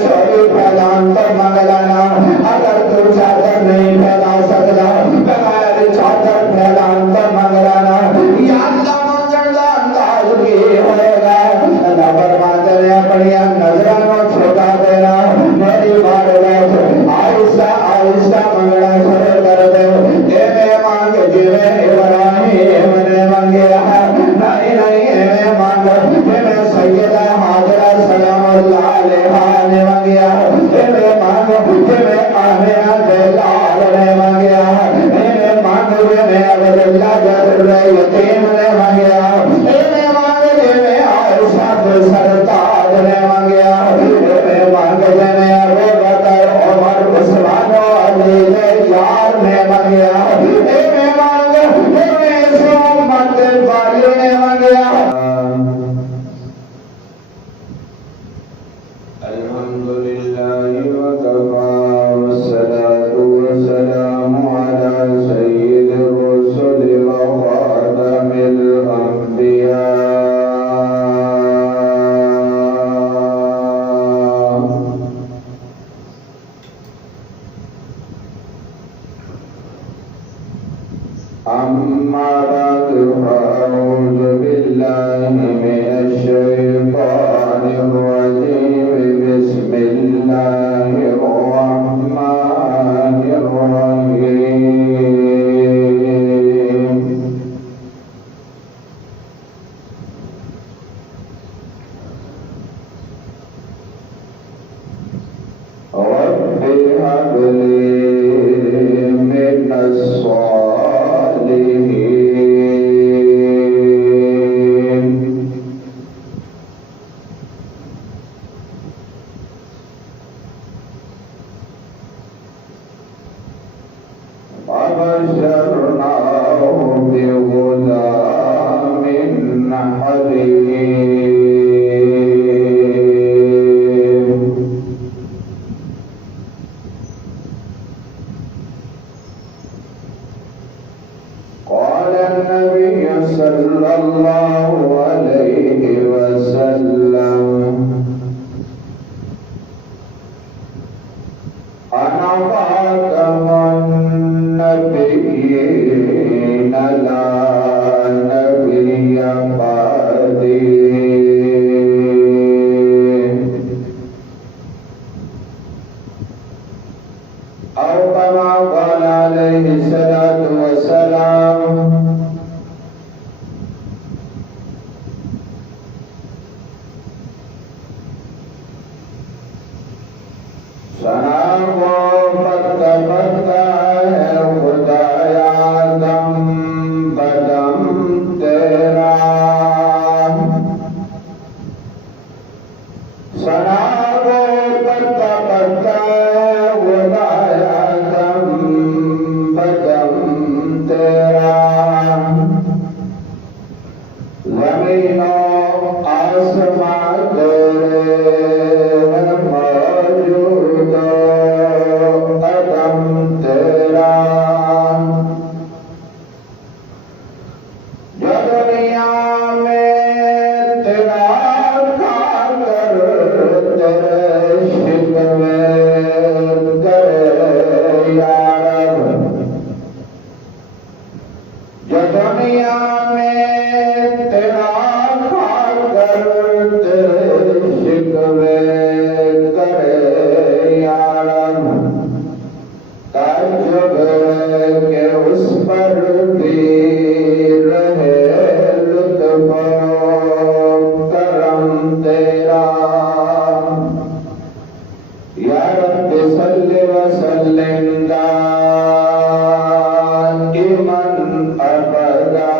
چولی پھیلان تو منگلانا اگر تو چادر نہیں پھیلا سکتا بغیر چادر پھیلان تو منگلانا یا اللہ منظر دا انداز کی ہوئے گا اللہ فرماتے ہیں اپنی نظرانوں چھوٹا دینا میری بارگاہ سے آہستہ آہستہ منگنا شروع کر دے اے میں مانگ جی میں ابراہیم نے مانگیا ہے نہیں نہیں اے میں مانگ جی میں سیدہ حاجرہ سلام اللہ علیہ نے مانگیا اے میں مانگ جی میں آمینہ دلال نے مانگیا اے میں مانگ جی میں عبداللہ جر یتیم نے مانگیا اے میں مانگ جی میں عائشہ سرتاج نے مانگیا اے میں مانگ جی میں ابو بکر عمر عثمان و علی یار نے مانگیا اے میں مانگ جی میں اس امت والی نے مانگیا الحمد لله وكفى والصلاة والسلام على سيد الرسل وخاتم الأنبياء أما بعد فأعوذ بالله من الشيطان الرجيم بسم الله الرحمن الرحيم رب هب لي من الصالحين وبشرناه بغلام حليم قال النبي صلى الله عليه وسلم أنا خاتم النبيين لا نبي بعدي أو كما قال عليه الصلاة والسلام سلام پتہ پتہ ہے خدایا دم بدم تیرا سلام پتہ پتہ ہے خدایا دم بدم تیرا زمین و آسمان تیرے موجود قدم تیرا جو دنیا میں تیرا کھا کر تیرے شکوے کرے یا رب جو دنیا میں تیرا کھا کر تیرے شکوے کرے یا رب تعجب ہے کہ اس پر بھی رہے لطف و کرم تیرا یا رب صلی وسلم دائما ابدا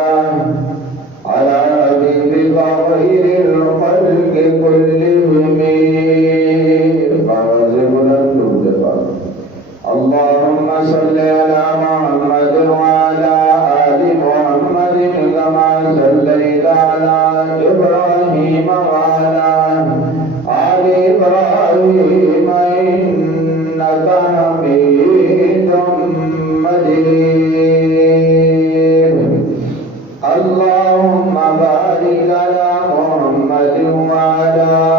على حبيبك خير الخلق كلهم اللهم صل على محمد وعلى آل محمد كما صليت على إبراهيم وعلى آل إبراهيم إنك حميد مجيد اللهم بارك على محمد وعلى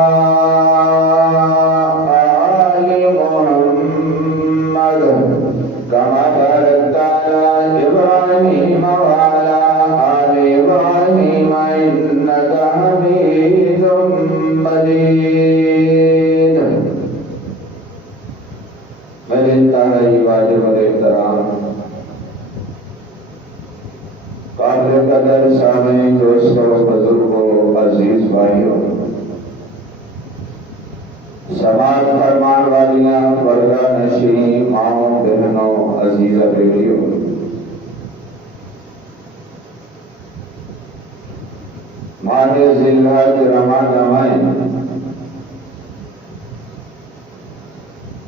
سماعت فرمان والیاں پردہ نشین ماؤں بہنوں عزیزہ بیٹیوں، ماہ ذی الحج رمضان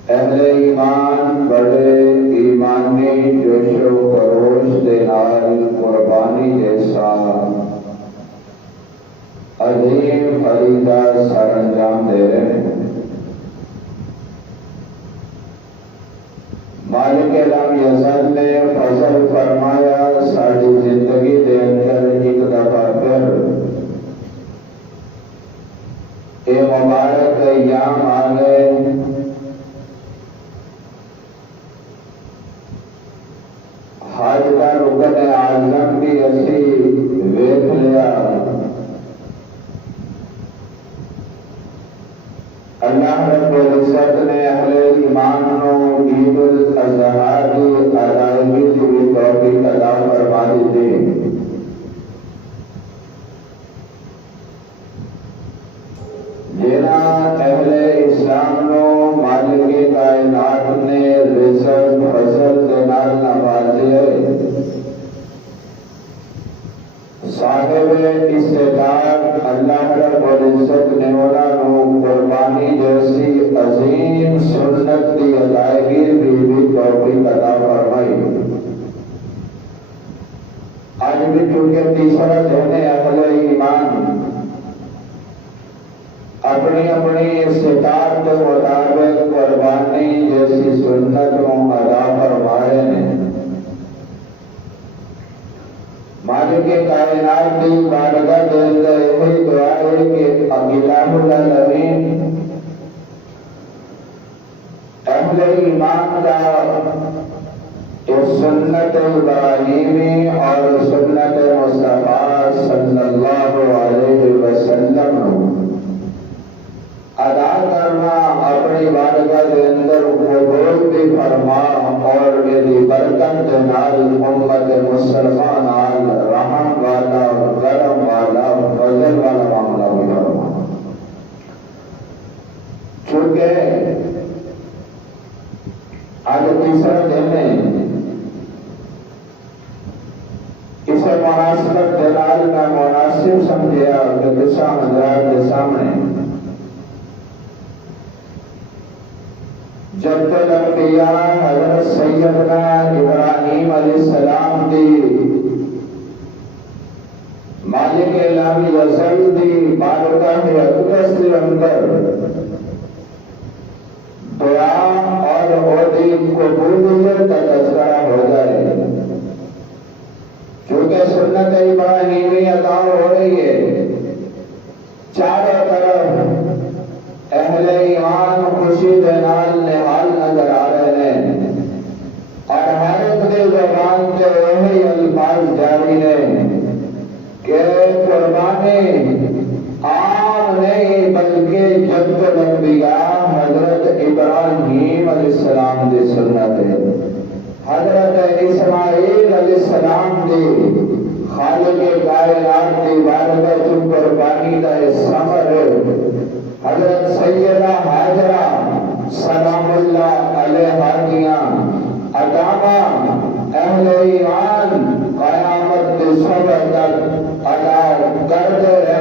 اہل ایمان بڑے ایمانی جوش و خروش دے نال قربانی جیسا عظیم فریضہ سر انجام دے رہے ہیں۔ مالک لم یزل نے فضل فرمایا ساری زندگی دے اندر ایک دفعہ پھر اے مبارک ایام آگئے، حج کا رکن اعظم بھی اسی ویکھ لیا۔ اللہ رب العزت نے اہل ایمان نو عید الاضحیٰ کی ادائیگی کی بھی توفیق عطا فرما دی تھی۔ جنا اہل اسلام نو مالک کائنات نے رزق فضل کے نال نوازے، صاحب استطاعت اللہ رب العزت نے انہوں قربانی جیسی عظیم سنت کی ادائیگی بھی توفیق عطا فرمائی۔ آج بھی چونکہ تیسرا دن اہل ایمان اپنی اپنی استطاعت کے مطابق قربانی جیسی سنت کو ادا فرما رہے ہیں۔ مالک کائنات کی بارگاہ کے اندر یہی دعا ہے کہ الہ العالمین اہل ایمان کا اس سنت ابراہیمی اور سنت مصطفیٰ صلی اللہ علیہ وسلم ادا کرنا اپنی بارگاہ کے اندر قبول بھی فرما، اور میری برکت کے نال امت مسلمان نال رحم والا کرم والا فضل والا معاملہ بھی فرما۔ چونکہ آج تیسرا دن ہے، اسے مناسبت کے نال میں مناسب سمجھیا کہ دسا حضرات کے سامنے جب تک انبیاء حضرت سیدنا ابراہیم علیہ السلام دی مالک لم یزل دی بارگاہ اقدس کے اندر دعا اور عہدی قبولیت کا تذکرہ ہو جائے، چونکہ سنت ابراہیمی ادا ہو رہی ہے، چاروں طرف اہل ایمان خوشی دے نال نہال نظر آ رہے ہیں، اور ہر ایک دل زبان کے وہی الفاظ جاری ہیں کہ قربانی عام نہیں بلکہ جد الانبیاء حضرت ابراہیم علیہ السلام دی سنت ہے، حضرت اسماعیل علیہ السلام دی خالق کائنات دی بارگاہ چ قربانی دا ثمر ہے، حضرت سیدہ حاجرہ سلام اللہ علیہا دیاں اقامہ اہل ایمان قیامت کے صبح تک ادا کرتے رہے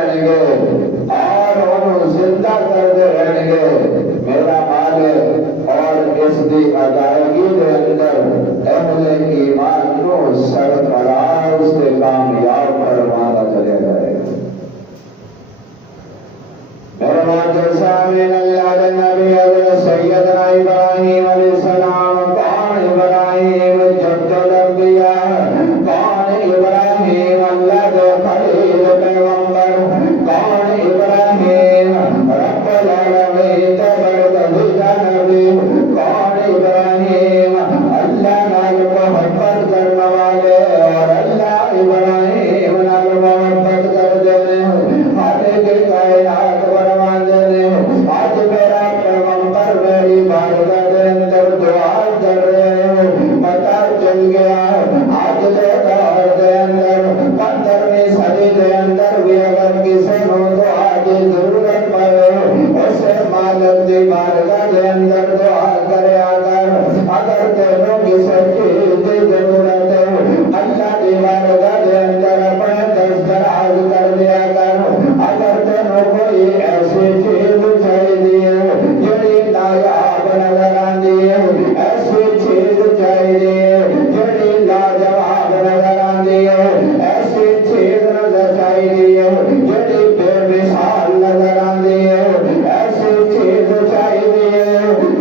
دی بارگاہ دے اندر دعا کریا کر اگر تینوں کسی چیز دی ضرورت ہے اللہ دی بارگاہ دے اندر اپنے دستراز کر دیا کر اگر تینوں کوئی ایسی چیز چاہیے جڑی نایاب نظر آندی ہے ایسی چیز چاہیے جڑی لاجواب نظر آندی ہے ایسی چیز نظر چاہیے جڑی بے مثال نظر آندی ہے ایسی چیز چاہیے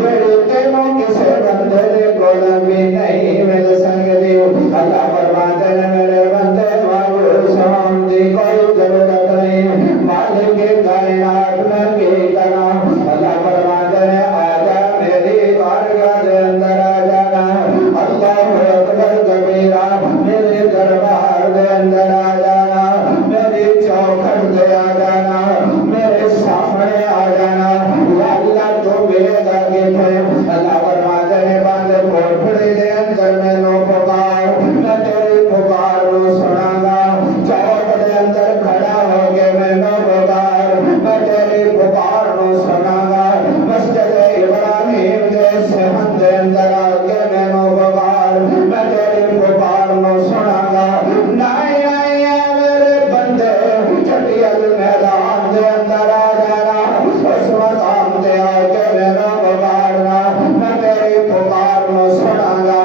جڑی تینوں کسی بندے دے کول بھی نہیں مل سکتی اللہ فرماتے ہیں میرے بندے سام دی کوئی ضرورت نہیں مالک کائنات میں کی کرا اللہ فرماتے ہیں آجا میری بارگاہ دے اندر آ جانا اللہ اکبر کبیرہ میرے دربار دے اندر آ جانا میری چوکھٹ دے آ جانا میرے سامنے آ جانا یا اللہ تو میرے گا کتے اللہ فرماتے ہیں باندے کوٹھڑی دے اندر میں نو پکار میں تیری پکار نو سنا گا چوک دے اندر کھڑا ہو کے میں نو پکار میں تیری پکار نو سنا گا مسجد ابراہیم دے صحن دے اندر آ کے میں نو پکار میں تیری پکار نو سنا گا نائی آئی ہے میرے بندے چٹیل میدان دے اندر آ جانا اس مقام دے آ کے میں نو پکارنا میں تیری پکار نو سنا گا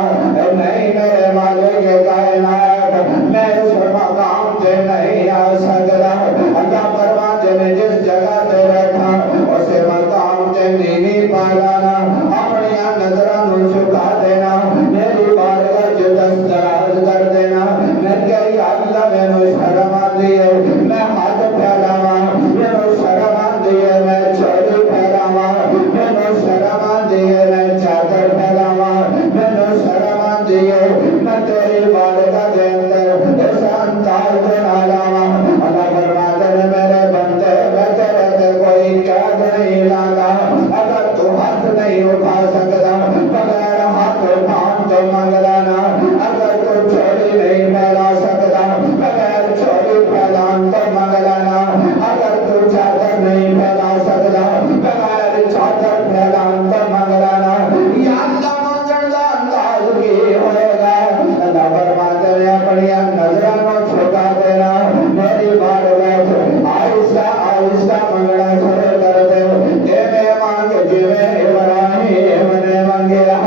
نہیں میرے مالک کائنات میں اس مقام تے نہیں آ سکتا اللہ فرماتے میں جس جگہ تے بیٹھا اس مقام تے نہیں پا جانا اپنی نظروں نو جھکا دینا میری بارگاہ چ دستراز کر دینا میں کہی اللہ مینوں شرم آندی ہے میں ہاتھ پھیلاواں مینوں شرم آندی ہے میں چولی پھیلاواں مینوں شرم آندی ہے میں چادر پھیلاواں مینوں شرم آندی ہے میں تیری بارگاہ دے اندر اس انداز دے نال آواں اللہ فرماتے ہیں میرے بندے میں تیرے تے کوئی قید نہیں لاتا اگر تو ہاتھ نہیں اٹھا سکتا بغیر ہاتھ اٹھان تو منگ لینا اگر تو چولی نہیں پھیلا سکتا بغیر چولی پھیلان تو منگ لینا اگر تو چادر نہیں پھیلا سکتا بغیر چادر پھیلان تو منگ لینا یا اللہ منگن دا انداز کی ہوئے گا اللہ فرماتے ہیں اپنی نظروں کو چھکا دینا میری بارگاہ سے آہستہ آہستہ منگنا شروع کر دے میں مانگ جویں ابراہیم نے منگیا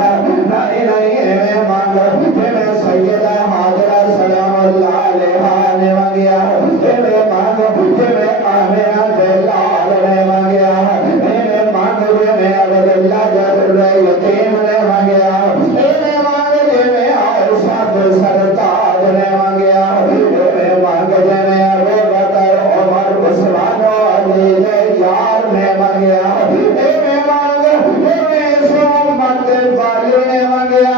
نہیں نہیں میں مانگ میں سیدہ حاجرہ سلام اللہ علیہا نے منگیا میں مانگ جویں آمنہ دلال نے منگیا میں مانگ جویں عبداللہ جبر یتیم نے منگیا میں مانگ جویں عائشہ سرتاج نے منگیا میں مانگ جویں ابو بکر عمر عثمان و علی دے یار نے منگیا میں مانگ جویں سومت والی نے منگیا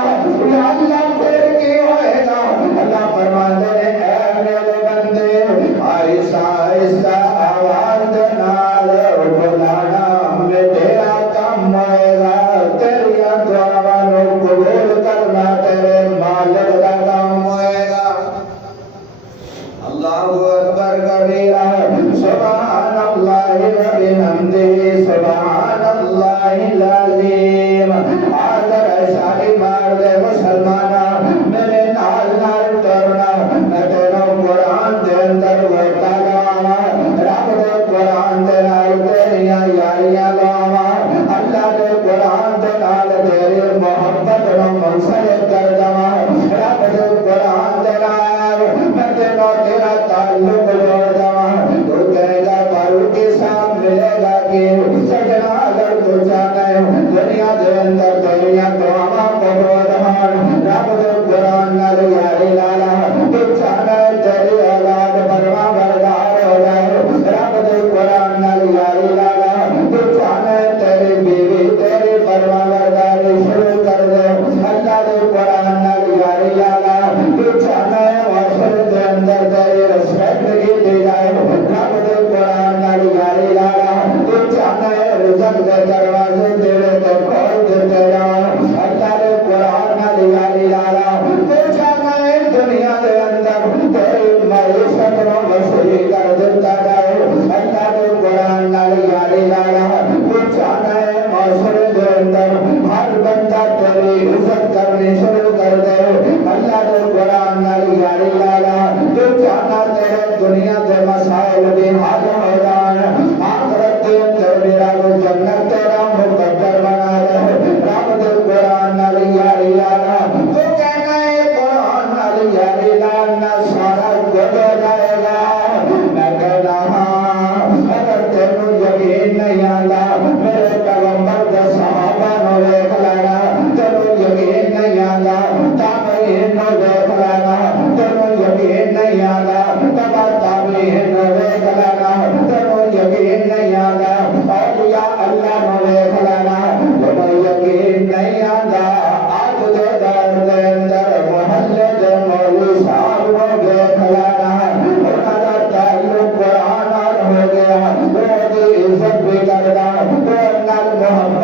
یا اللہ پھر کی ہوئے گا اللہ فرماتے ہیں اے میرے بندے آہستہ آہستہ آواز نال بلانا میں تیرا کام ہوئے گا تیری دعاواں نو قبول کرنا تیرے مالک دا کام ہوئے گا اللہ اکبر کبیرہ سبحان اللہ و بحمدہ سبحان اللہ العظیم آدھر شاہی مار دے مسلمانہ میرے نال نال ٹرنا میں تینوں قرآن دے اندر ویتا لاوا رب دے قرآن دے نال تیریاں یاریاں لاوا اللہ دے قرآن دے نال تیری محبت نو منسلک کر دوا رب دے قرآن دے نال میں تینوں تیرا تعلق جوڑ دوا تو کہے گا بارو کے ساتھ ملے گا کہ سجنا اگر تو چاہتا ہے دنیا دے اندر تیریاں دعاواں قبول ہون رب دے قرآن نال یاری لالا تو چاہتا ہے تیری اولاد فرما بردار ہو جائے رب دے قرآن نال یاری لالا تو چاہتا ہے تیری بیوی تیری فرما برداری شروع کر دے اللہ دے قرآن نال یاری لالا تو چاہتا ہے معاشرے دے اندر تیری رسپیکٹ کی دی جائے رب دے قرآن نال یاری لالا تو چاہتا ہے رزق دے دروازے تیرے تو کھول دیتے جاؤ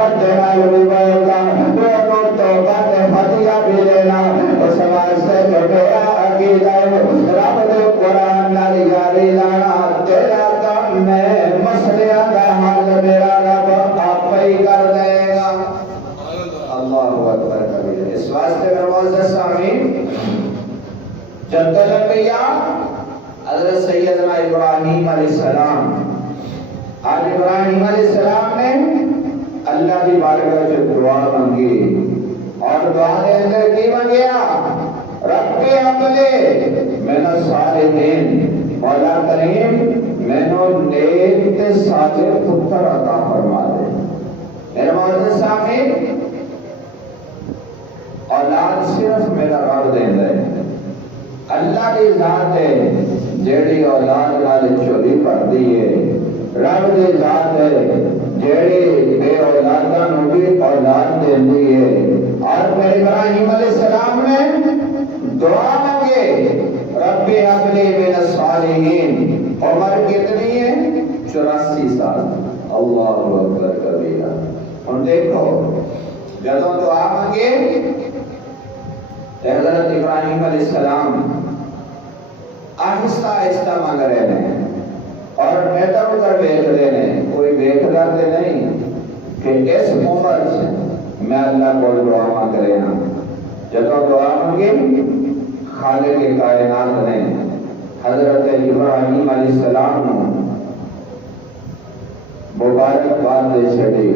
برکت دینا بھی بولے گا دونوں توبہ کے ہدیہ بھی لینا اس واسطے جو میرا عقیدہ ہے رب دے قرآن نال یاری لانا تیرا کام میں مسئلہ کا حل میرا رب آپ ہی کر دے گا اللہ اکبر کبیر اس واسطے میں معزز سامعین جد الانبیاء حضرت سیدنا ابراہیم علیہ السلام آج ابراہیم علیہ السلام نے اللہ کی بارگاہ سے دعا مانگی اور دعا دے اندر کی مانگیا رب حبلی من الصالحین مولا کریم مینو نیک تے صالح پتر عطا فرما دے میرے معزز سامعین اولاد صرف میرا رب دیندا ہے اللہ کی ذات ہے جیڑی اولاد نال چوری پڑتی ہے رب کی ذات ہے جیڑی بے اولاداں نوں بھی اولاد دیندی ہے اور میرے ابراہیم علیہ السلام نے دعا مانگے رب حبلی من الصالحین عمر کتنی ہے 84 سال اللہ اکبر کبیرہ ہن دیکھو جدوں دعا مانگے حضرت ابراہیم علیہ السلام آہستہ آہستہ مانگ رہے ہیں اور ادھر ادھر دیکھ رہے ہیں کوئی دیکھ کرتے نہیں کہ اس عمر سے میں اللہ کو دعا مانگ رہے ہیں جب دعا مانگے خالق کائنات نے حضرت ابراہیم علیہ السلام مبارکباد دے چھڑی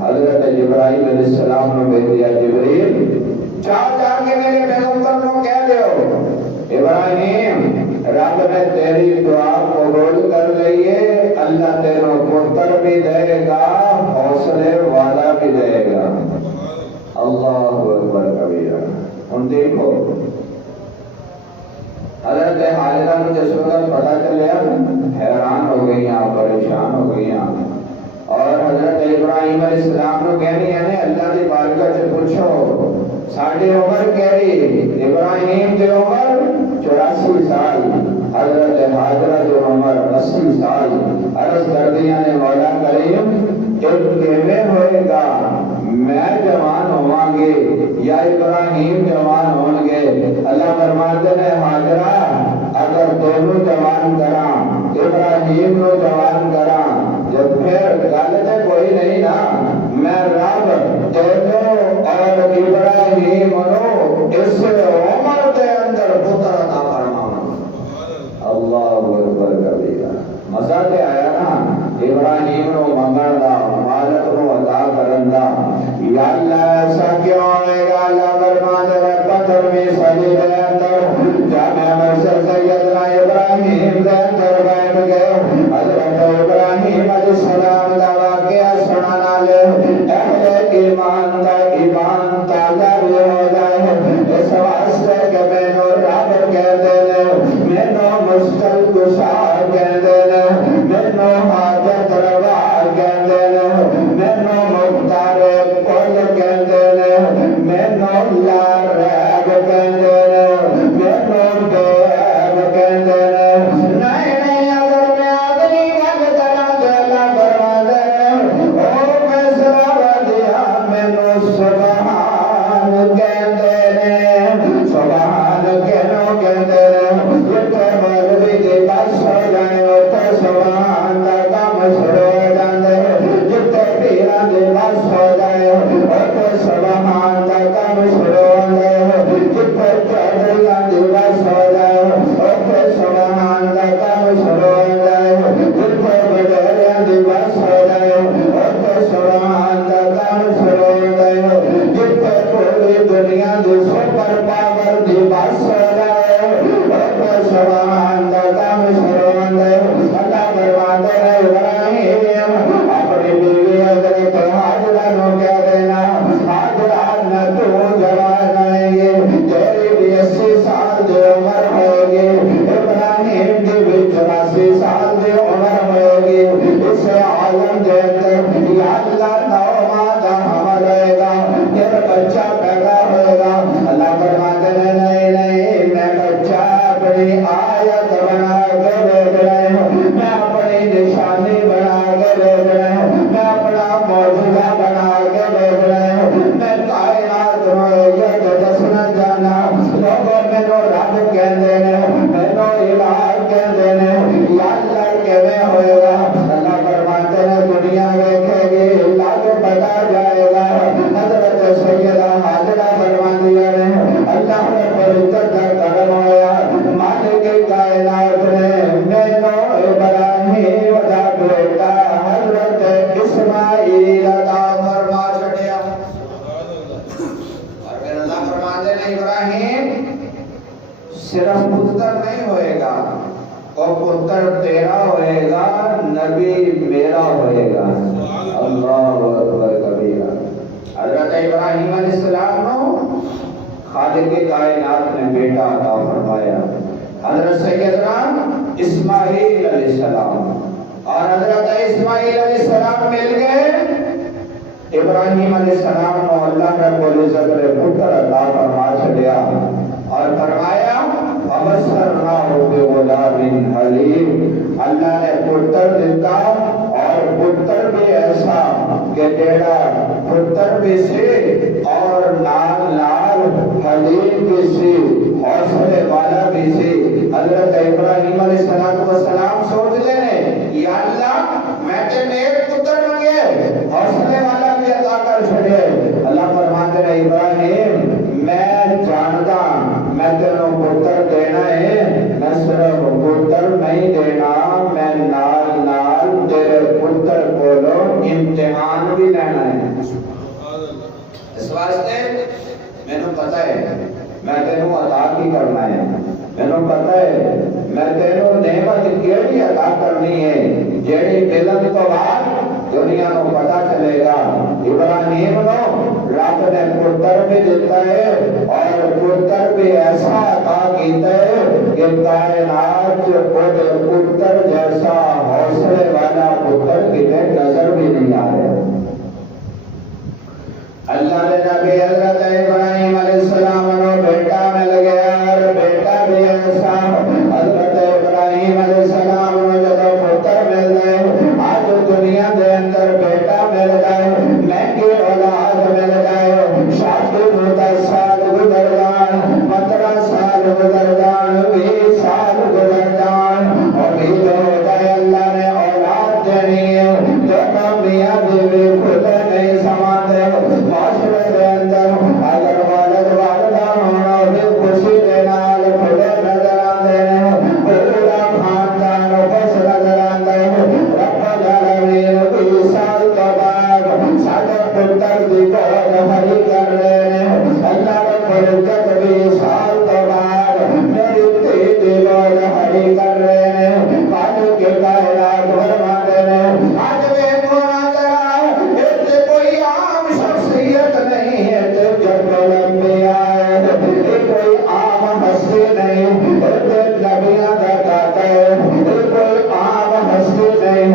حضرت ابراہیم علیہ السلام نے بھیج دیا جبریل جا کے میرے پیغمبر کو کہہ دیو ابراہیم رب نے تیری دعا قبول کر لی ہے اللہ تیرو پتر بھی دے گا حوصلے والا بھی دے گا اللہ اکبر کبیرہ ہم دیکھو حضرت حاجرہ کو جس وقت پتہ چلیا حیران ہو گئیاں پریشان ہو گئیاں اور حضرت ابراہیم علیہ السلام کو کہنی ہے اللہ کی بارگاہ سے پوچھو ساڑھے عمر کہی ابراہیم کی عمر 84 سال حضرت حاجرہ کی عمر 80 سال عرض کر دیا نے مولا کریم ایک کیویں ہوئے گا میں جوان ہوں گے یا ابراہیم جوان ہوں گے اللہ فرماتے ہیں حاجرہ اگر دونوں جوان کرا ابراہیم نو جوان کرا جب پھر غلط کوئی نہیں نا میں رب تینوں اور ابراہیم نو اس عمر کے اندر پتر عطا فرماؤں اللہ اکبر کبیرہ مزہ تے آیا نا ابراہیم نو منگن دا مالک نو عطا کرن دا یا اللہ ایسا کیوں ہوئے گا اللہ فرماتے ہیں بدر میں صلی دے اندر جامع مسجد سیدنا ابراہیم دے اندر بیٹھ گئے حضرت ابراہیم علیہ السلام دا واقعہ سنانا لے اہل ایمان دا ایمان تازہ بھی ہو جائے اس واسطے کہ میں نو رب کہہ دے میں نو مشکل کشا کہہ دے میں نو حاجت روا کہہ دے میں نو مختار کل کہہ دے صرف پتر نہیں ہوئے گا، اور پتر تیرا ہوئے گا، نبی میرا ہوئے گا۔ اللہ اکبر کبیرہ۔ حضرت ابراہیم علیہ السلام نے خالق کائنات نے بیٹا عطا فرمایا، حضرت سیدنا اسماعیل علیہ السلام، اور حضرت اسماعیل علیہ السلام مل گئے ابراہیم علیہ السلام کو اللہ رب العزت نے پتر عطا فرما چھڑیا اور فرمایا وَبَشَّرْنَاهُ بِغُلَامٍ حَلِيمٍ، اللہ نے پتر دیتا، اور پتر بھی ایسا کہ جیڑا پتر بھی سی اور نال نال حلیم بھی سی، حوصلے والا بھی سی۔ حضرت ابراہیم علیہ السلام سوچ لیں یا اللہ میں تے نیک پتر منگے، حوصلے والا بھی عطا کر چھڑے۔ اللہ فرماتے ہیں ابراہیم میں جانتا میں تیرے پتر دینا ہے، میں صرف پتر نہیں دینا، میں نال نال تیرے پتر بولو امتحان بھی لینا ہے۔ اس واسطے میں نے پتا ہے میں تینوں عطا کی کرنا ہے، میں نے پتا ہے میں تینوں نعمت کیڑی عطا کرنی ہے جیڑی ملن تو بعد دنیا کو پتا چلے گا۔ ابراہیم نو رب نے پتر بھی دیتا ہے، اور پتر بھی ایسا عطا کیتا ہے کہ کائنات خود پتر جیسا حوصلے والا پتر کتنے نظر بھی نہیں آ رہے۔ اللہ نے نبی حضرت ابراہیم علیہ السلام کو بیٹا مل گیا، اور بیٹا بھی ایسا حضرت ابراہیم علیہ السلام کو جب پتر مل گئے، آج دنیا دے اندر بیٹا مل گئے، مہنگی اولاد مل گئے، شادی 10 سال گزر جان، 15 سال گزر جان، 20 سال گزر جان، امید ہو جائے اللہ نے اولاد دینی ہے، تو میاں بیوی خود نہیں سماتے، معاشرے کے اندر اگر والد والدہ ہونا بھی خوشی کے نال کھلے نظر آتے ہیں، پورا خاندان خوش نظر آتا ہے۔ رب العالمین 20 سال کے بعد ساڈے پتر دی گود بھری کر رہے ہیں، اللہ رب العزت 20 سال کے بعد میری دھی دی گود بھری کر رہے ہیں۔ خالق کے کائنات فرماتے ہیں آج میں نہیں ہے تو جب لمبیا ہے، کوئی عام ہستی نہیں، نبیاں کا داتا ہے، کوئی عام ہستی نہیں،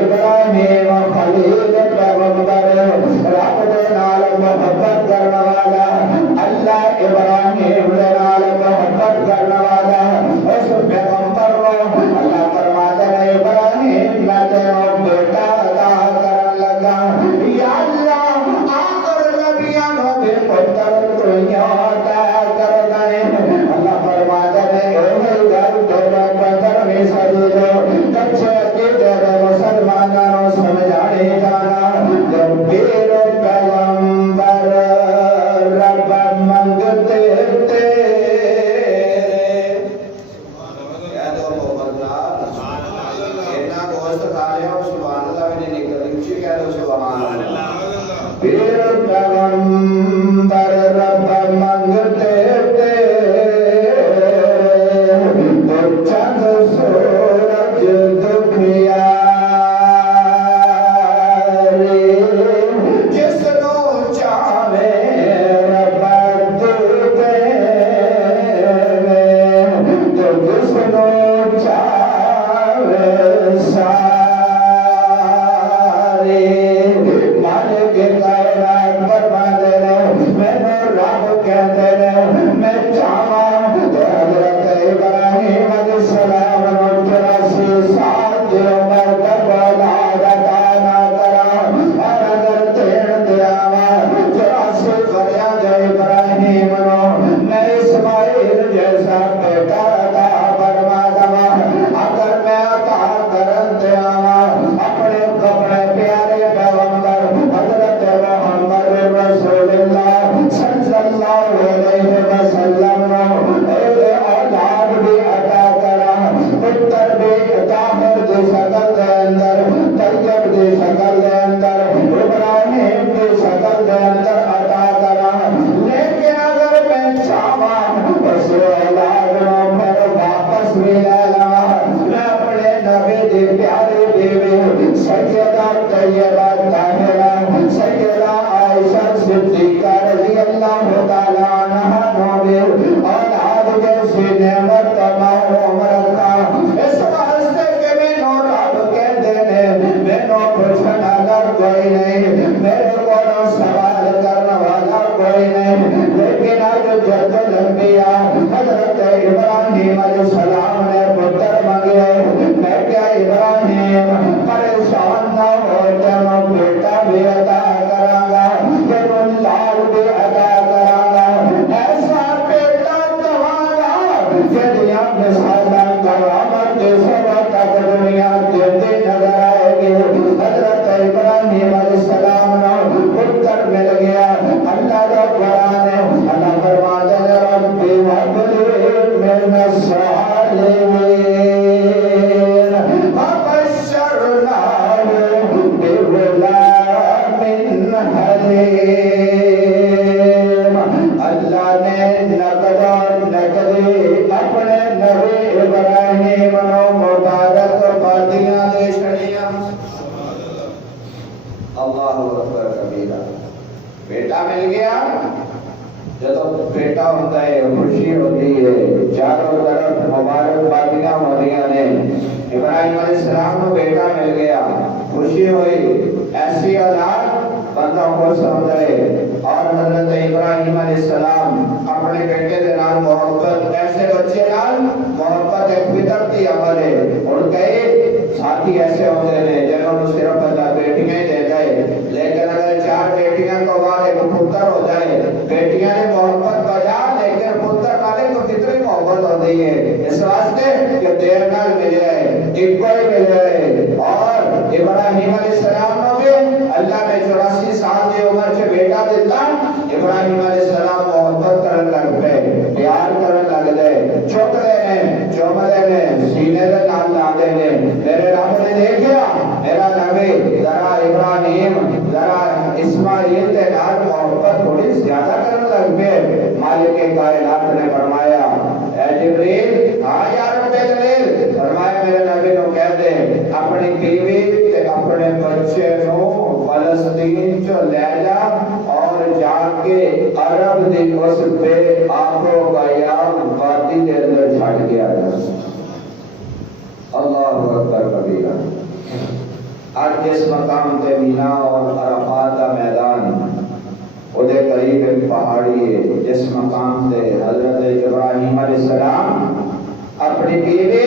ابراہیم خلیل پیغمبر رب دے نال محبت کرنے والا، اللہ ابراہیم دے نال محبت کرنے والا اس پیغمبر کو اللہ فرماتا ہے ابراہیم میں تیرا بیٹا عطا کرنے لگا۔ یا اللہ پتر دنیا عطا کر دے، اللہ فرماتا ہے اے گھر تیرا پتر میں سجدو کچھے کی تیرے مسلمانوں سمجھانے جانا، جب پیر پیغمبر رب منگتے تیرے کہہ دو محمد اتنا گوشت کھا لے ہو سبحان اللہ بھی نہیں نکل اچھی کہہ دو سبحان اللہ۔ پیر پیغمبر رب منگتے تیرے تو چند سورج دکھیا رے، جس نو چاہے رب دے تو جس نو چاہے سارے مالک کائنات حلیم اللہ نے نقد اور نقدی اپنے نبی ابراہیم نو مبارک باتیاں دے چھڑیاں اللہ اکبر کبیرہ بیٹا مل گیا جب بیٹا ہوتا ہے خوشی ہوتی ہے چاروں طرف مبارک باتیاں ہو رہی ہیں ابراہیم علیہ السلام کو بیٹا مل گیا خوشی ہوئی ایسی اولاد بندہ خوش ہوتا ہے اور حضرت ابراہیم علیہ السلام اپنے بیٹے کے نام محبت ایسے بچے نام محبت ایک فطرتی عمل ہے اور کئی ساتھی ایسے ہوتے ہیں جنہوں نے صرف اللہ بیٹیاں ہی دے گئے لیکن اگر چار بیٹیاں کو بعد ایک پتر ہو جائے بیٹیاں نے محبت بجا لیکن پتر والے کو کتنی محبت ہوتی ہے اس واسطے کہ دیر نال ملے ایک کوئی ملے اور ابراہیم علیہ السلام نے بھی اللہ نے 84 سال کی عمر سے بیٹا دیتا ابراہیم علیہ السلام محبت کرنے لگ پے پیار کرنے لگ گئے چپ رہے چوملے نے سینے دے نال لاندے نے میرے رب نے دیکھا میرا نبی ذرا ابراہیم ذرا اسماعیل دے نال محبت تھوڑی زیادہ کرنے لگ پے مالک کائنات نے فرمایا اے جبریل ہاں یا رب جلیل فرمایا میرے نبی کو کہہ دے اپنی بیوی تے اپنے بچے نو فلسطین چو لے جا اور جا کے عرب دی اس بے آب و غیاب وادی دے اندر چھڑ کے آ جا اللہ اکبر کبیرہ آج جس مقام تے مینا اور عرفات کا میدان ادھے قریب ایک پہاڑی ہے جس مقام تے حضرت ابراہیم علیہ السلام اپنی بیوی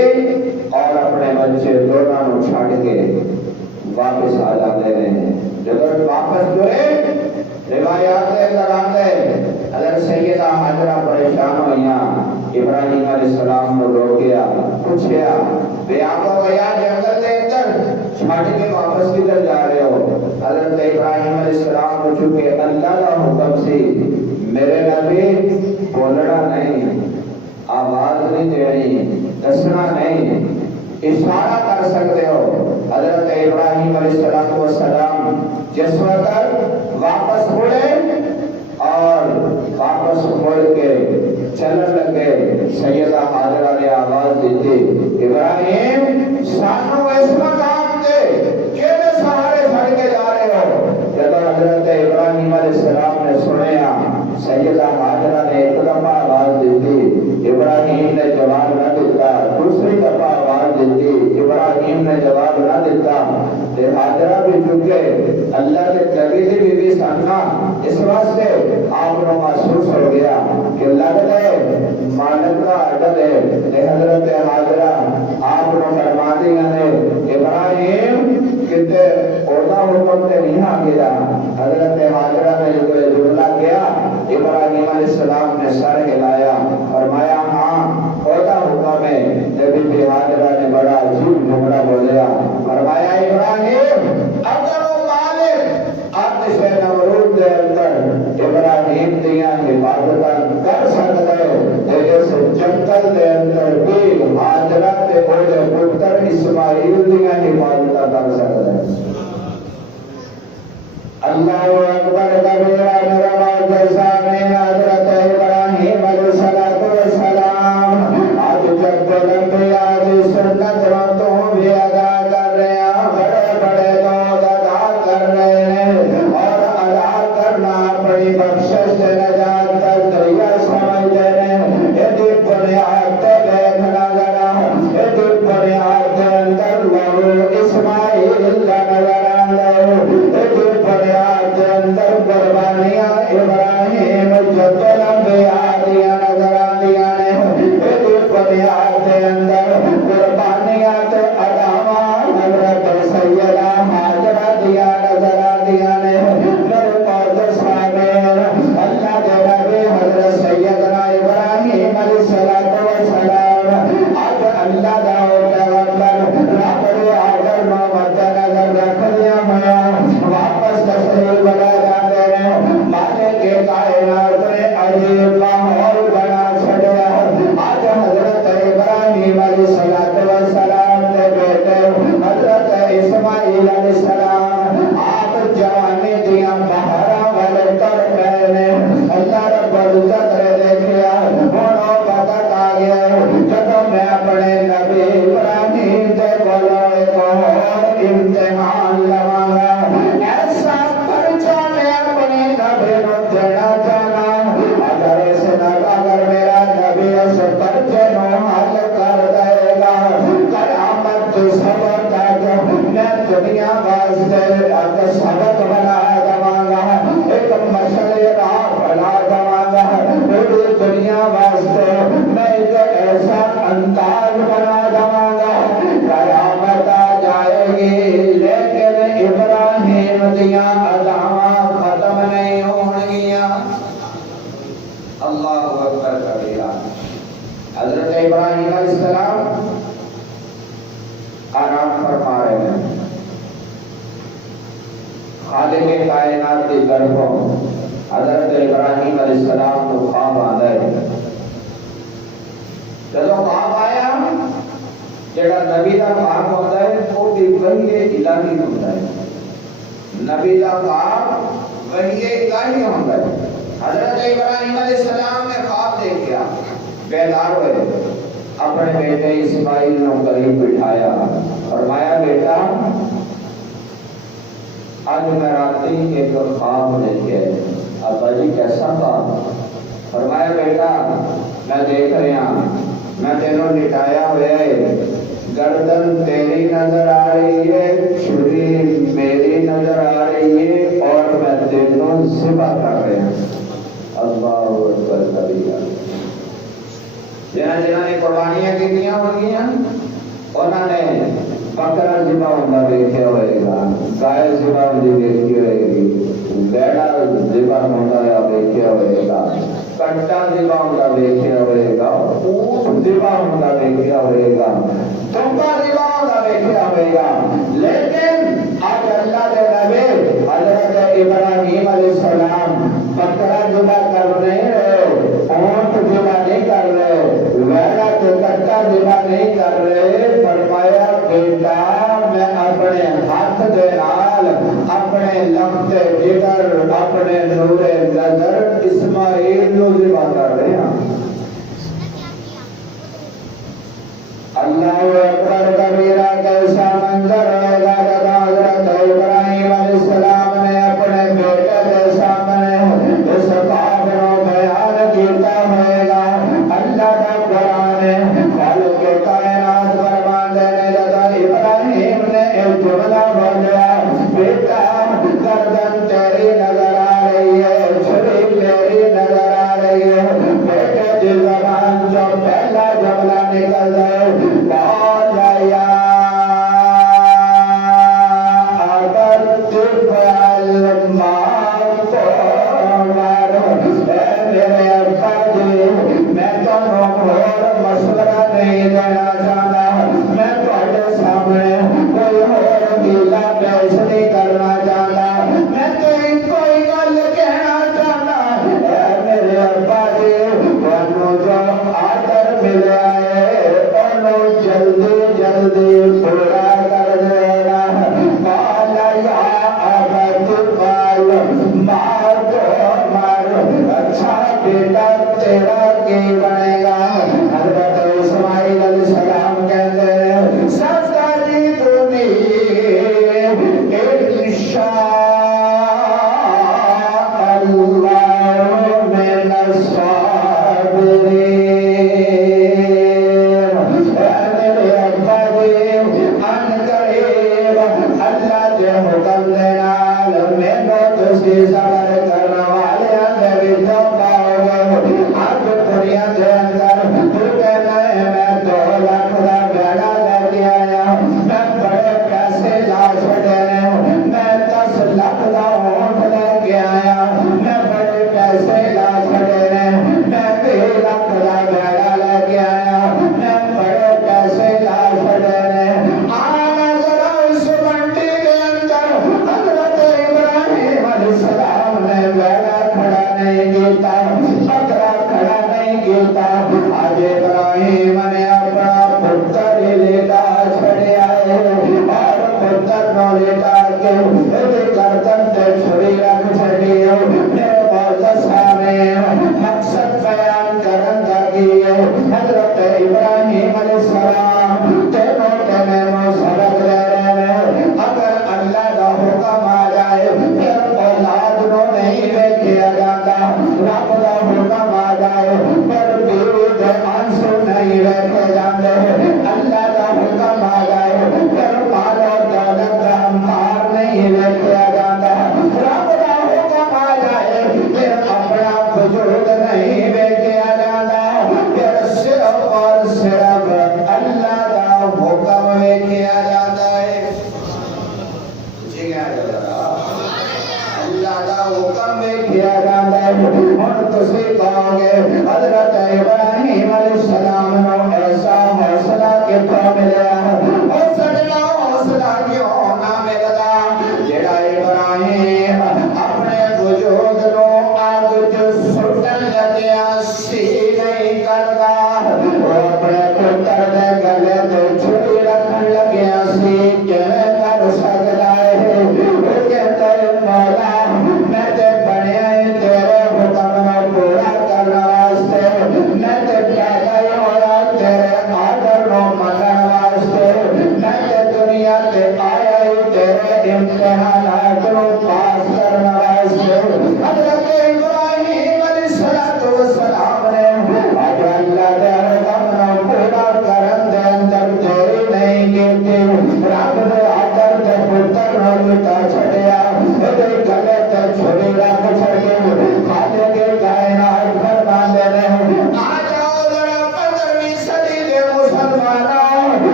اور اپنے بچے دونوں کو چھڑ کے واپس آ جاتے ہیں جب واپس جڑے روایات لگاتے حضرت سیدہ حاجرہ پریشان ہوئیاں ابراہیم علیہ السلام کو روکیا پوچھیا بے آپ ہو گیا جنگل دے اندر چھڑ کے واپس کدھر جا رہے ہو حضرت ابراہیم علیہ السلام کو چونکہ اللہ کا حکم سی میرے نبی بولنا نہیں آواز نہیں دینی دسنا نہیں اشارہ کر سکتے ہو حضرت ابراہیم علیہ السلام جس وقت واپس مڑے اور واپس مڑ کے چلن لگے سیدہ حاجرہ نے آواز دی تھی ابراہیم سانو اس مقام دے کیڑے سہارے چھڑ کے جا رہے ہو جب حضرت ابراہیم علیہ السلام نے سنیا سیدہ حاجرہ نے ایک دفعہ آواز دی تھی ابراہیم نے جواب نہ دیتا دوسری دفعہ آواز دی تھی ابراہیم نے جواب نہ دیتا حاجرہ بھی چونکہ اللہ کے نبی کی بیوی سننا اس واسطے آپ کو محسوس ہو گیا کہ لگتا ہے مالک کا عدل ہے حضرت حاجرہ آپ کو فرما دیا نے ابراہیم کتے اولا حکم سے نہیں آ گیا حضرت حاجرہ نے جو جملہ کیا ابراہیم علیہ السلام نے سر ہلایا فرمایا ہاں اولا حکم ہے نبی بی حاجرہ نے بڑا عجیب جملہ بولیا فرمایا ابراہیم اگر وہ مالک آتش نمرود دے اندر ابراہیم دیا حفاظت کر سکتا ہے جس جنگل دے اندر بھی حاجرہ دے بولے پتر اسماعیل دیا حفاظت کر سکتا ہے طرفوں حضرت ابراہیم علیہ السلام کو خواب آتا ہے. جب خواب آیا جڑا نبی دا خواب ہوتا ہے وہ بھی وحی الہی ہوتا ہے. نبی دا خواب وحی الہی ہوتا ہے. حضرت ابراہیم علیہ السلام نے خواب دیکھا, بیدار ہوئے, اپنے بیٹے اسماعیل نے قریب بٹھایا, فرمایا بیٹا آج میں راتی ایک خواب دیکھے. ابا جی کیسا خواب؟ فرمایا بیٹا میں دیکھ رہا میں تینوں لٹایا ہوا ہے, گردن تیری نظر آ رہی ہے, چھری میری نظر آ رہی ہے, اور میں تینوں ذبح کر رہا ہوں. اللہ اکبر کبیرہ. جنہاں نے قربانیاں کیتیاں ہونگیاں انہوں نے بکرا ذبح ہوتا دیکھا ہوئے گا, گائے ذبح ہوتی دیکھی ہوئے گی, بیڑا ذبح ہوتا دیکھا ہوئے گا, کٹا ذبح ہوتا دیکھا ہوئے گا, اونٹ ذبح ہوتا دیکھا ہوئے گا, چمپا ذبح ہوتا دیکھا ہوئے گا. لیکن آج اللہ کے نبی حضرت ابراہیم علیہ السلام بکرا ذبح کر نہیں رہے, اونٹ ذبح نہیں کر رہے, ویڑا کے کٹا ذبح نہیں کر رہے. فرمایا بیٹا میں اپنے ہاتھ دے نال اپنے لمحے جگر اپنے نور نظر اسماعیل نو ذبح کر رہے ہیں. اللہ اکبر کبیرہ. کیسا منظر ہوئے گا جب حضرت ابراہیم علیہ السلام نے اپنے بیٹے کے سامنے اس خواب کو بیان کیتا ہوئے گا. اللہ کا قرآن خالق کائنات فرماتے ہیں جب ابراہیم نے ایک جملہ بولیا, بیٹا گردن تیری نظر آ رہی ہے, چھری تیری نظر آ رہی ہے. بیٹے کی زبان جو پہلا جملہ نکل جائے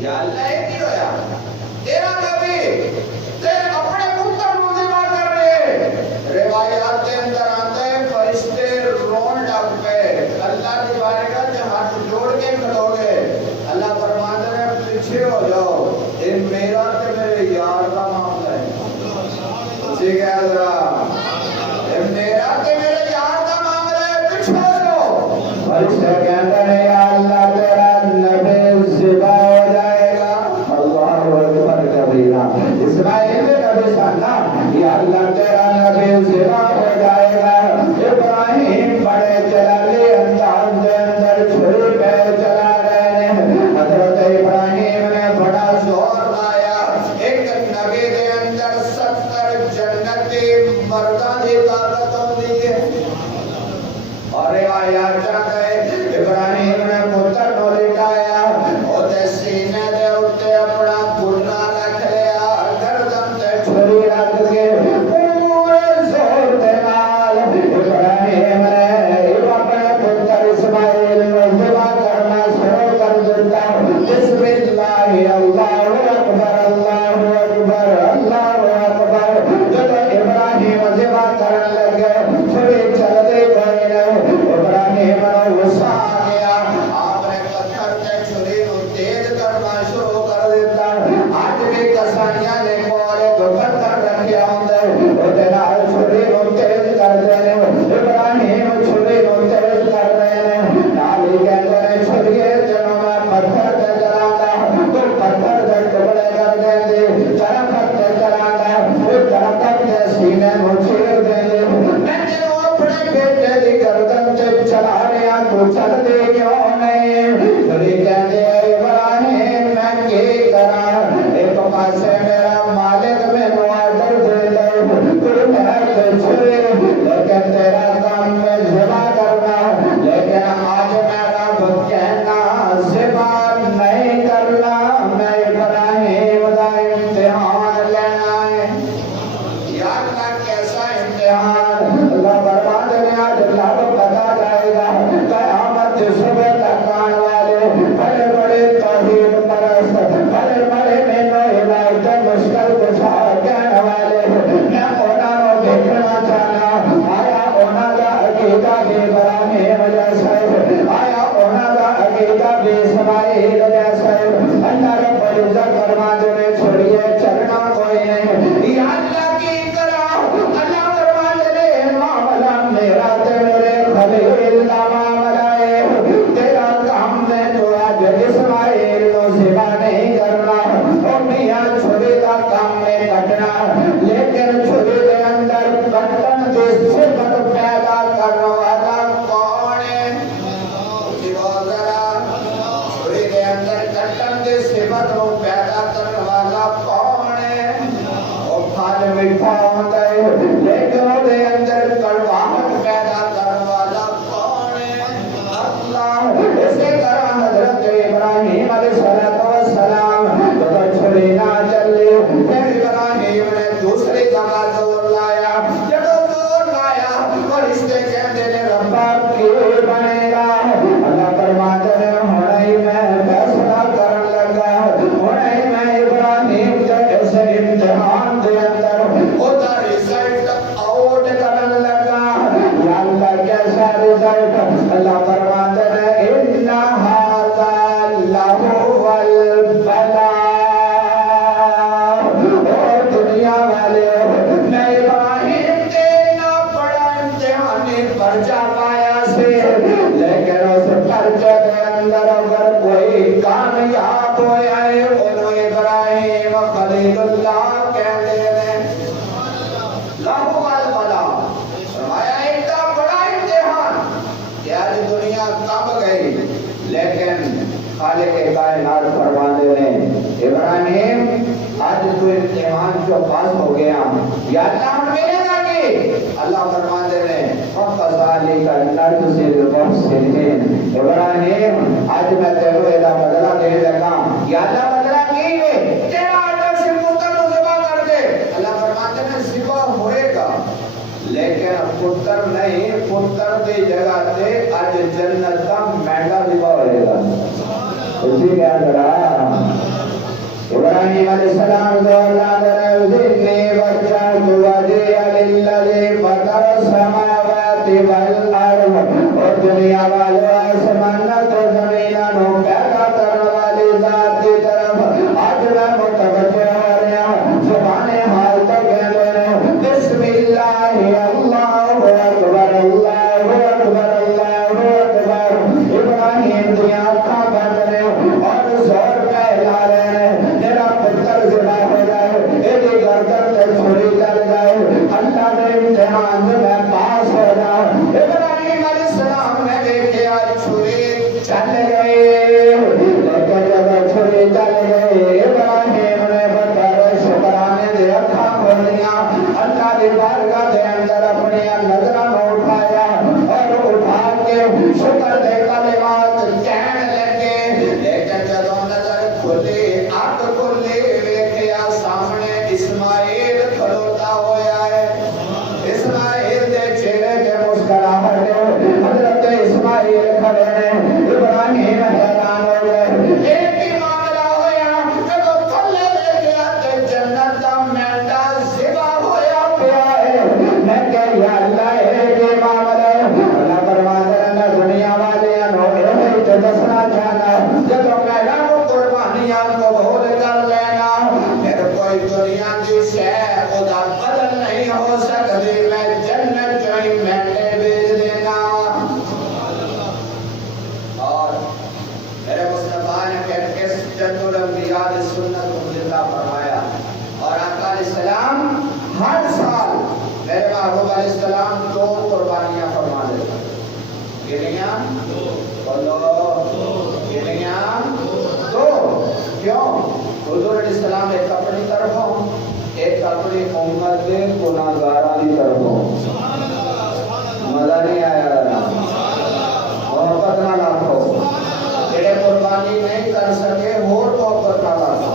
یا اللہ ایک ہی ہویا تیرا نبی تیرے اپنے پتر مذبح کر رہے روایات کے اندر آتا ہے فرشتے رون لگ پہ اللہ دیوارے گا کہ ہاتھ جوڑ کے کھڑو گے اللہ فرماتا ہے پیچھے ہو جاؤ یہ میرا تے میرے یار کا معاملہ ہے ٹھیک ہے حضرات یہ میرا تے میرے یار کا معاملہ ہے پیچھے ہو جاؤ فرشتے کہتے ہیں یا اللہ تیرا نبی ذبح ہو جائے گا اللہ اکبر کبیرہ اسماعیل نبی سننا یا اللہ تیرا نبی ذبح ہو جائے گا ابراہیم بڑے جلالی انداز کے اندر چھری پہ چلا رہے ہیں حضرت ابراہیم نے بڑا زور لایا ایک نبی کے اندر 70 جنتی مردان کی طاقت ہوتی ہے اور روایات چاہتا ہے ابراہیم نے پتر کو لٹایا اوتے سینے دے اتے اپنا پھڑنا رکھ لیا گردن تے چھری رکھ کے پورے زور دے نال ابراہیم نے اپنے پتر اسماعیل کو ذبح کرنا شروع کر دیتا بسم اللہ اللہ اکبر اللہ اکبر اللہ اکبر جب ابراہیم ذبح کرنے لگے چھری چل دی کوئی نہیں ابراہیم نے غصہ آ گیا آپ نے پتھر تے چھری کو تیز کرنا شروع کر دیتا آج بھی کسانیاں نے کوڑے کو پتھر رکھیا ہوندے اوتے نال چھری کو تیز کر دینے ابراہیم چھری کو تیز کر رہے ہیں نال ہی کہتے ہیں چھری جنوں میں پتھر تے چلاتا تو پتھر دے ٹکڑے کر دیندے درخت تے چلاتا درخت کے سینے کو چیر دیندے میں جنوں اپنے بیٹے دی گردن تے چلا رہا تو چل دے کیوں نہیں چھری کہتے ہیں ابراہیم میں کی کرا ایک پاسے میرا مالک میں آرڈر دے دے تو میں تے چھری لیکن تیرا کام میں ذبح کرنا لیکن آج میرا کہنا ذبح نہیں کرنا میں ابراہیم دا امتحان لینا ہے یا اللہ کیسا امتحان اللہ برباد نے آج اللہ کو پتا جائے گا قیامت صبح تک آنے والے بڑے بڑے توحید پرست بڑے بڑے مینو ہدایت مشکل کشا کہنے والے میں انہاں کو دیکھنا چاہنا آیا انہاں دا عقیدہ بھی ابراہیم جیسا ہے آیا انہاں دا عقیدہ بھی اسماعیل جیسا ہے اللہ رب العزت فرماتے نے چھوڑیے چلنا کوئی نہیں یا اللہ کی کرا اللہ فرماتے نے معاملہ میرا تے میرے خلیل دا معاملہ ہے تیرا کام میں تو آج اسماعیل کو ذبح نہیں کرنا او میاں چھری کا کام میں کٹنا لیکن چھری کے اندر کٹن کی صفت پیدا کرنے والا کون ہے چھری کے اندر کٹن کی صفت کو پیدا کرنے والا کون ہے وہ پھل میٹھا ہوتا ہے لیکن وہ دے اندر کڑواہٹ پیدا کرنے والا کون ہے اللہ اسی طرح حضرت ابراہیم علیہ السلام جب چھری نہ چلی پھر ابراہیم نے دوسری جگہ زور لایا جب زور لایا فرشتے کہتے ہیں ربا کیوں بنے گا اللہ فرماتے ہیں ہنائی میں فیصلہ کرن لگا ہنائی میں ابراہیم کے ایسے امتحان دے اندر خدا رزلٹ آؤٹ کرن لگا یا اللہ کیسا رزلٹ اللہ فرماتے ہیں اِنَّا هَذَا لَهُوَ الْبَلَاءُ اور دنیا والے میں ابراہیم دینا بڑا امتحانی پرچہ پایا سے لیکن اس پرچہ کے اندر اگر کوئی کامیاب ہویا ہے انہوں ابراہیم خلیل اللہ کہتے ہیں لہو البلاء فرمایا اتنا بڑا امتحان کہ آج دنیا کم گئی لیکن خالق کائنات فرماتے ہیں ابراہیم آج تو امتحان جو پاس ہو گیا یا اللہ ملے گا کہ اللہ فرماتے ہیں فَقَذَلِكَ نَجْزِي الْمُحْسِنِينَ ابراہیم آج میں تیرے دا بدلہ دے لگا یا اللہ بدلہ کی ہے تیرا آدھا سے پتر کو ذبح کر دے اللہ فرماتے ہیں ذبح ہوئے گا لیکن پتر نہیں پتر دی جگہ تے آج جنت کا مہنگا ذبح ہوئے گا اسی کے اندر طرف آج میں متوجہ ہو رہا ہوں زبان حال تو کہتے ہیں بسم اللہ اللہ اکبر اللہ اکبر اللہ اکبر ابراہیم دیا آنکھاں بند نے اور زور پہلا رہے ہیں میرا پتر ذبح ہو جائے ایدی گردن تے چھری لگ جائے اللہ نے امتحان میں پاس ہو جاؤ ابراہیم علیہ السلام نے دیکھے آج چھری چل گئی لیکن جب چھری چل گئی ابراہیم نے بطر شکرانے دے اکھا کھول دیا اللہ دی بارگاہ دے اندر اپنی نظروں کو اٹھایا اور اٹھا کے شکر دے کلمات کہنے لگے لیکن جب نظر کھلی آنکھ کھلی ویکھیا سامنے اسماعیل کھلوتا ہویا ہے اسماعیل دے چہرے تے مسکراہٹ حضرت اسماعیل کھڑے ہیں ابراہیم حیران ہو گئے ایک ہی معاملہ ہویا جب تھلے ویکھیا تے جنت دا مینڈا ذبح ہویا پیا ہے میں کہ یا اللہ ایک ہی معاملہ اللہ فرماتا ہے میں دنیا والے انہوں تے دسنا چاہنا جب میں لاؤں قربانیاں کو بھول کر لینا میرے کوئی دنیا کی شے خدا بدل نہیں ہو سکتی میں جنت جو ہی مینڈے بھیج دینا اور میرے مصطفیٰ نے کس جد الانبیاء سنت کو زندہ فرمایا اور آقا علیہ السلام ہر سال میرے محبوب علیہ السلام 2 قربانیاں فرما دیتے گنیاں بولو گنیاں 2 کیوں حضور علیہ السلام ایک اپنی طرفوں ایک اپنی امت کے گناہگاراں دی طرفوں مزہ نہیں آیا محبت نہ لاکھو جڑے قربانی نہیں کر سکے اور محبت نہ لاکھو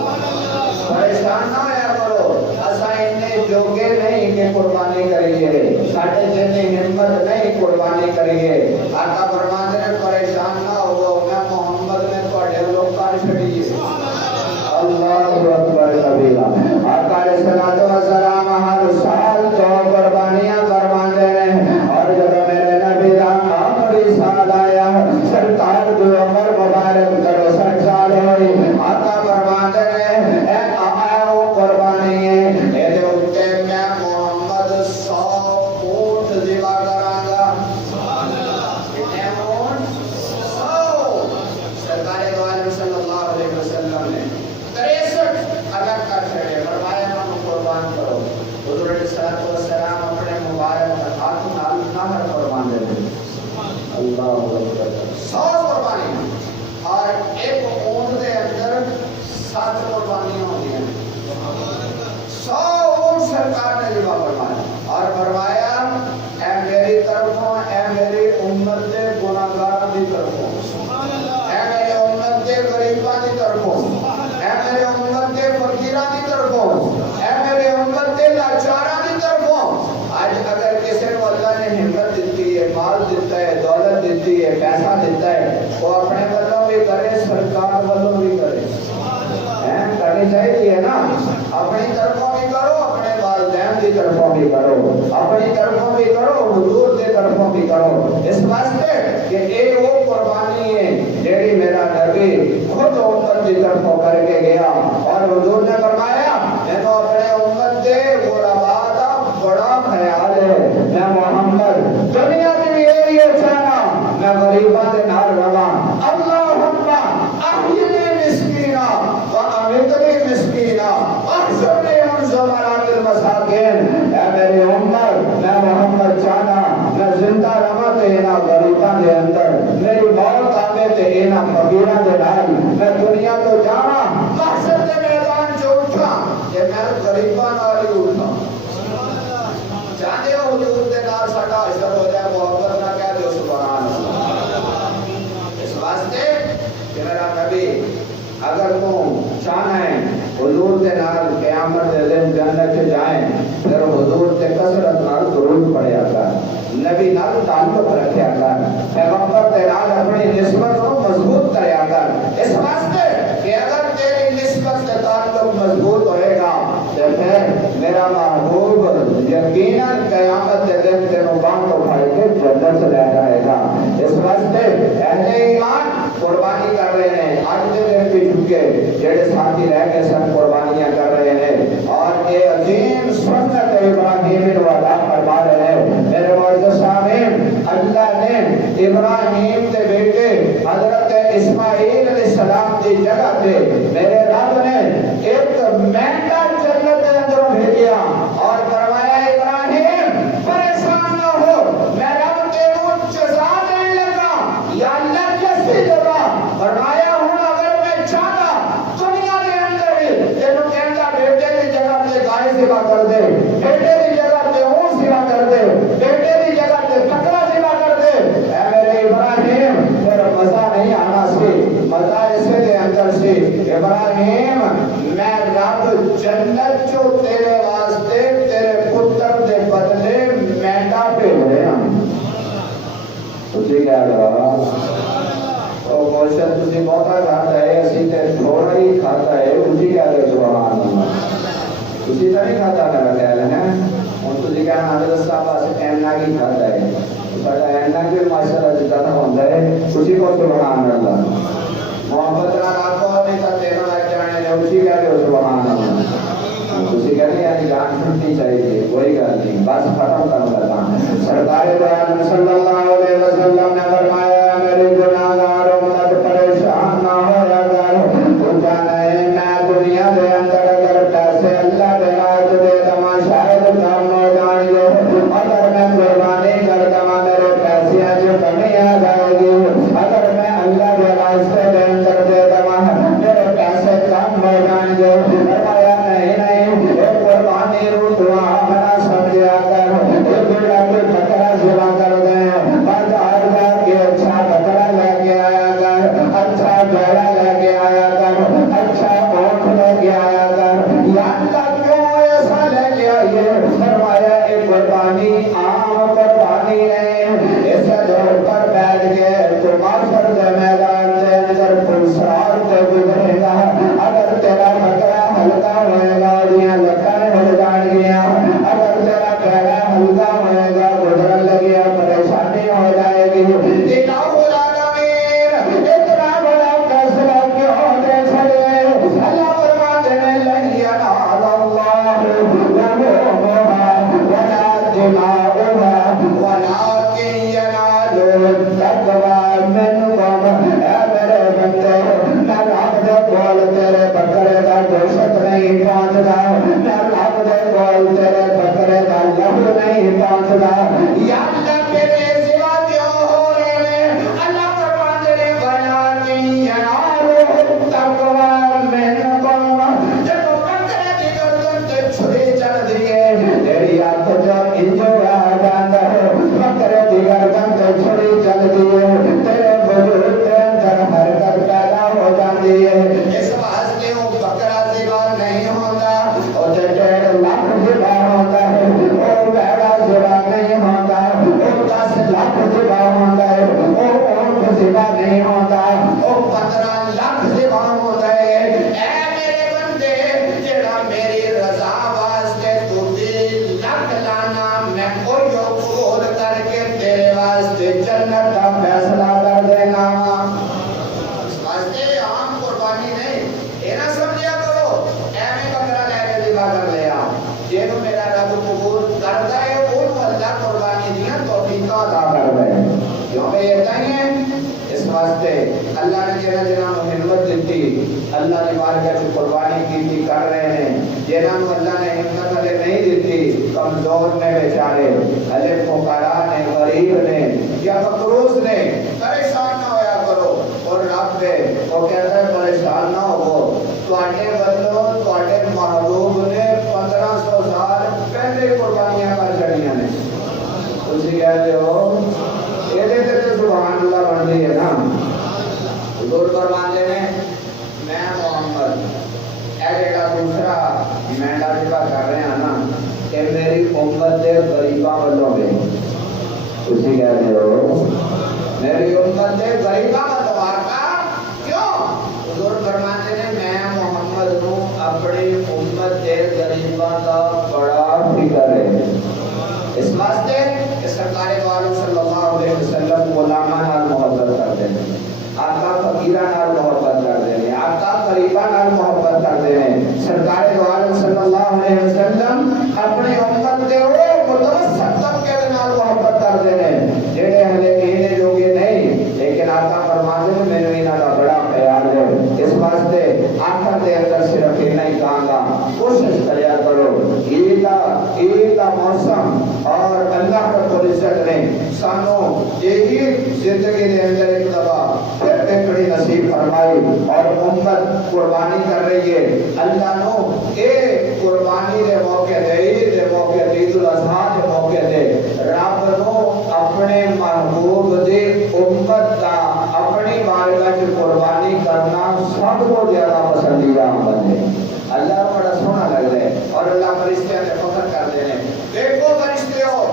پریشان نہ ہویا کرو اساں اتنے جوگے نہیں کہ قربانی کریے ساڈے جتنی ہمت نہیں قربانی کریے آقا فرماتے ہیں پریشان نہ ہو میں محمد نے تواڈے لوگ کر چھڈیے اللہ اکبر کبیرہ آقا علیہ الصلوۃ والسلام ہر سال 2 قربانیاں فرماتے ہیں اور جب میرے نبی دا آخری سال آیا سرکار کی عمر مبارک 63 سال ہوئی آقا فرماتے ہیں اے آؤ قربانی ہے اے اوتے میں محمد 100 اونٹ ذبح کراں گا کتنے اونٹ 100 سرکار دو عالم صلی اللہ علیہ وسلم نے 63 الگ کر چھڑے فرمایا ہم قربان کرو حضور علیہ السلام اپنے مبارک ہاتھ نال نہر قربان دیتے اللہ اکبر 100 قربانی اور ایک اونٹ دے اندر 7 قربانیاں ہوندی ہیں 100 اونٹ سرکار نے ذبح فرمایا اور فرمایا اے میری طرفوں اے میری امت دے گناہگاراں دی طرفوں اے میری امت دے غریباں دی طرفوں اے میرے امت کے فقیراں دی طرفوں اے میرے امت کے لاچاراں دی طرفوں آج اگر کسی کو اللہ نے ہمت دیتی ہے مال دیتا ہے دولت دیتی ہے پیسہ دیتا ہے وہ اپنے والوں بھی کرے سرکار والوں بھی کرے کرنی چاہیے نا اپنی طرفوں بھی کرو اپنے والدین کی طرفوں بھی کرو اپنی طرفوں بھی کرو حضور کی طرفوں بھی کرو اس واسطے کہ ایک وہ قربانی ہے جیڑی میرا نبی خود امت کی طرفوں کر کے گیا اور حضور نے فرمایا میں تو اپنے امت کے غرباء کا بڑا خیال ہے میں محمد دنیا کی بھی یہی چاہنا میں غریباں کے نال رہاں اللہم احیینی مسکینا وامیتنی مسکینا واحشرنی من زمرات المساکین اے میری امت میں محمد چاہنا میں زندہ رہاں تے انہاں غریباں دے اندر میری موت آوے تے انہاں فقیراں دے نال میں دنیا تو جاواں محشر دے میدان چ اٹھاں کہ میں غریباں نال ہی اٹھاں چاہتے ہو حضور دے نال ساڈا حشر ہو جائے محبت نہ کہہ دو سبحان اللہ اس واسطے کہ میرا نبی اگر تم چاہنا ہے حضور دے نال قیامت دے دن جنت جائیں پھر حضور تے کثرت نال درود پڑھیا کر نبی نال تعلق رکھیا کر پیغمبر دے نال اپنی نسبت کو مضبوط کریا کر اس واسطے کہ اگر تیری نسبت سے تعلق مضبوط ہوئے گا تو پھر میرا محبوب یقیناً قیامت کے دن تینوں بانٹ اٹھا کے جنت سے لے جائے گا اس واسطے اہل ایمان قربانی کر رہے ہیں آج کے دن بھی چکے جڑے میرے رب نے ایک مینڈا جنت کے اندر بھیجا اور فرمایا ابراہیم پریشان نہ ہو، میں رب تیروں جزا دینے لگا یا اللہ کیسی جگہ فرمایا ہوں اگر میں چاہتا دنیا کے اندر تینوں کہتا بیٹے کی جگہ تے گائے سوا کر دے، بیٹے کی جگہ تے اونٹ سوا کر دے، بیٹے کی جگہ تے بکرا سوا کر دے، اے میرے ابراہیم تیرا مزہ نہیں آنا سی، مزہ اسے دے اندر سی ابراہیم میں رب جنت جو تیرے واسطے تیرے پتر دے بدلے مینڈا بھیج رہے ہیں۔ تسی کیا کہا او گوشت تسی بہتا کھاتا ہے اسی تے تھوڑا ہی کھاتا ہے، تسی کیا کہا سبحان اللہ، تسی تو نہیں کھاتا میرا خیال ہے اور تسی کہنا حضرت صاحب بس اینا کی کھاتا ہے، بڑا اینا کی ماشاءاللہ زیادہ ہوتا ہے، تسی کو سبحان اللہ محبت نہ رکھو نہیں تو تینوں لگ جانے نے اسی کہہ رہے ہو سبحان اللہ، اسی کہہ رہے ہیں جان چھٹنی چاہیے، کوئی گل نہیں، بس ختم کروں گا۔ سرکار دو عالم صلی اللہ علیہ وسلم نے فرمایا میری گناہگار امت پریشان نہ ہویا کر، تو جانا ہے میں دنیا دے اندر اگر پیسے اللہ دے راج دے دما شاید کام ہو جائیں گے، اگر میں قربانی کر دما میرے پیسے جو کمی آ جائے گی، اگر میں اللہ دے راستے دے اندر دے دما میرے پیسے کم ہو جائیں گے، فرمایا نہیں نہیں اے قربانی رو دعا بنا سمجھا کر، اے بڑا کوئی بکرا سوا کر دیں، بازار جا کے اچھا بکرا لے کے آیا کر، اچھا گھوڑا لے کے آیا کر، اچھا اونٹ لے کے آیا کر، یا اللہ کیوں ایسا لے کے آئیے، فرمایا اے قربانی عام قربانی ہے، اسے جو اوپر بیٹھ کے تو معاشر دے میدان دے اندر پرسرار تے گزرے گا، اگر تیرا بکرا ہلکا ہوئے گا دیاں لکھیں ہل جان گیا، اگر تیرا پیڑا ہلکا ہوئے گا گزرن لگیا پریشانی ہو جائے گی، الہ العالمین اتنا بڑا فیصلہ کیوں دے چھڑے، اللہ فرماتے ہیں لن ینال اللہ لحومہا ولا دماؤہا ولکن ینالہ التقوی منکم، اے میرے بندے میں رب دے کول تیرے بکرے دا گوشت نہیں پہنچدا، میں رب دے کول تیرے بکرے دا لہو نہیں پہنچدا، یا اللہ میرے سوا کیوں ہو رہے ہیں، اللہ فرماتے ہیں ولکن ینالہ التقوی منکم، جب بکرے دی گردن تے چھری چڑھ دیے تیری اکھ جب انجو آ جاندا ہے، بکرے دی گردن تے چھری چل دیے تیرے وجود کے اندر حرکت پیدا ہو جاتی ہے، اس واسطے وہ بکرا ذبح نہیں ہوتا، وہ 1.5 لاکھ ذبح ہوتا ہے، وہ بھیڑا ذبح نہیں ہوتا، وہ 10 لاکھ ذبح ہوتا ہے، وہ اونٹ ذبح نہیں ہوتا، وہ 15 لاکھ ذبح ہوتا ہے، اے میرے بندے جڑا میری رضا واسطے تو 3 لاکھ لانا میں کوئی قبول کر کے تیرے واسطے جنت کا فیصلہ کر دینا، اس واسطے عام قربانی نہیں، یہ نہ سمجھا کرو ایویں بکرا لے کے ذبح کر لیا، جنوں میرا رب قبول کرتا ہے وہ اللہ قربانی دیاں توفیقاں عطا کر دے، کیونکہ یہ نہیں اس واسطے اللہ نے جنہاں نوں ہمت دیتی، اللہ نے بارگاہ وچ قربانی کیتی کر رہے ہیں، جنہاں نوں اللہ نے ہمت ہلے نہیں دیتی، کمزور نے بیچارے، ہلے فقراء نے، غریب نے یا مقروض نے، پریشان نہ ہویا کرو، اور رب دے وہ کہتا ہے پریشان نہ ہو، تواڈے ولوں تواڈے محبوب نے 1500 سال پہلے قربانیاں کر چھڑیاں نے، تسی کہتے ہو یہ تے سبحان اللہ بنتی ہے نا، حضور فرماتے ہیں میں محمد اے جڑا دوسرا مینڈا ذبح کر رہے ہیں نا کہ میری امت دے غریباں والوں میں، تسی کہتے ہو میری امت دے غریباں والوں کا کیوں، حضور فرماتے ہیں میں محمد نوں اپنی امت دے غریباں دا بڑا فکر ہے، اس واسطے کہ سرکار دو عالم صلی اللہ علیہ وسلم غلاماں نال محبت کرتے ہیں، آقا فقیراں نال محبت کرتے ہیں، آقا غریباں نال محبت کرتے ہیں، سرکار دو عالم صلی اللہ علیہ وسلم اپنی امت دے وہ متوسط طبقے دے نال محبت کرتے ہیں جڑے ہلے کہنے جوگے نہیں، لیکن آقا فرماتے ہیں مینوں انہاں دا بڑا خیال ہے، اس واسطے سانو یہی زندگی دے اندر ایک دفعہ پھر دیکھڑی نصیب فرمائی اور امت قربانی کر رہی ہے اللہ نو اے قربانی دے موقع دے عید دے موقع دے عید الاضحیٰ دے موقع دے رب نو اپنے محبوب دے امت دا اپنی بارگاہ چ قربانی کرنا سب کو زیادہ پسندیدہ عمل ہے اللہ کو بڑا سونا لگ رہا ہے اور اللہ فرشتیاں نے فخر کرتے ہیں دیکھو فرشتے ہو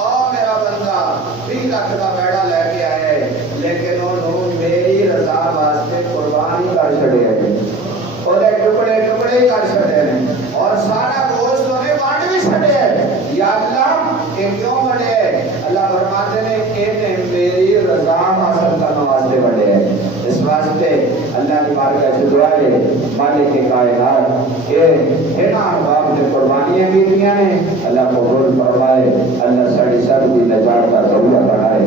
آ میرا بندہ 20 لاکھ کا بیڑا لے کے آیا ہے لیکن انہوں میری رضا واسطے قربانی کر چھڑے ہیں اور ٹکڑے ٹکڑے کر چھڑے ہیں اور سارا گوشت انہیں بانٹ بھی چھڑے ہیں یا اللہ یہ کیوں بڑے ہیں اللہ فرماتے ہیں کہ میری رضا حاصل کرنے واسطے بڑے ہیں اس واسطے اللہ کی بارگاہ سے دعا ہے مالک کائنات کہ ہے نا احباب نے قربانیاں کی دیا نے اللہ قبول فرمائے اللہ ساری سب کی نجات کا ذریعہ بنائے